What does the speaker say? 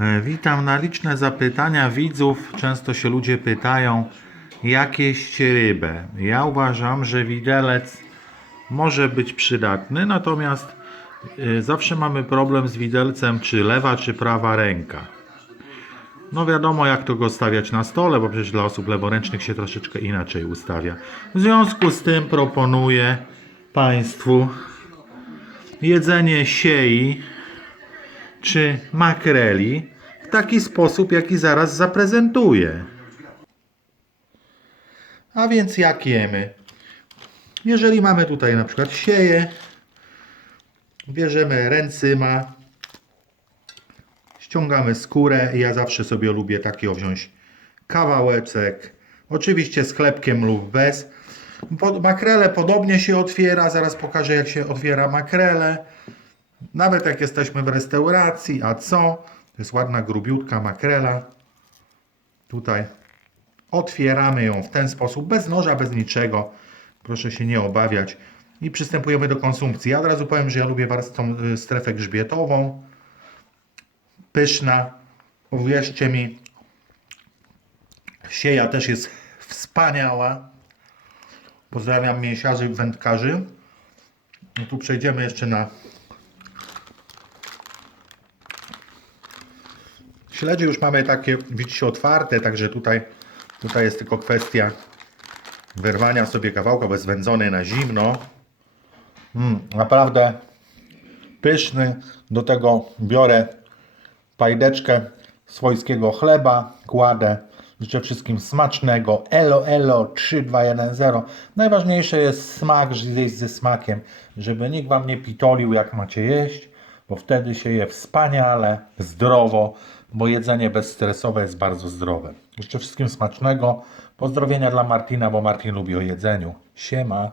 E, Witam na liczne zapytania widzów. Często się ludzie pytają, jak jeść rybę. Ja uważam, że widelec może być przydatny, natomiast e, zawsze mamy problem z widelcem, czy lewa, czy prawa ręka. No wiadomo, jak to go stawiać na stole, bo przecież dla osób leworęcznych się troszeczkę inaczej ustawia. W związku z tym proponuję Państwu jedzenie siei czy makreli w taki sposób, jaki zaraz zaprezentuję. A więc jak jemy? Jeżeli mamy tutaj na przykład sieję, bierzemy ręcyma, ściągamy skórę. Ja zawsze sobie lubię takiego wziąć kawałeczek. Oczywiście z chlebkiem lub bez. Makrele podobnie się otwiera. Zaraz pokażę jak się otwiera makrele. Nawet jak jesteśmy w restauracji, a co? To jest ładna, grubiutka makrela. Tutaj otwieramy ją w ten sposób, bez noża, bez niczego. Proszę się nie obawiać. I przystępujemy do konsumpcji. Ja od razu powiem, że ja lubię tą y, strefę grzbietową. Pyszna. Uwierzcie mi, sieja też jest wspaniała. Pozdrawiam mięsiarzy wędkarzy. No tu przejdziemy jeszcze na Śledzie już mamy takie, widzicie, otwarte, także tutaj, tutaj jest tylko kwestia wyrwania sobie kawałka, bo jest wędzony na zimno. Mm, naprawdę pyszny. Do tego biorę pajdeczkę swojskiego chleba, kładę. Życzę wszystkim smacznego. Elo, elo, 3, 2, 1, 0. Najważniejsze jest smak, zjeść ze smakiem, żeby nikt Wam nie pitolił, jak macie jeść, bo wtedy się je wspaniale, zdrowo, bo jedzenie bezstresowe jest bardzo zdrowe. Życzę wszystkim smacznego. Pozdrowienia dla Martina, bo Martin lubi o jedzeniu. Siema.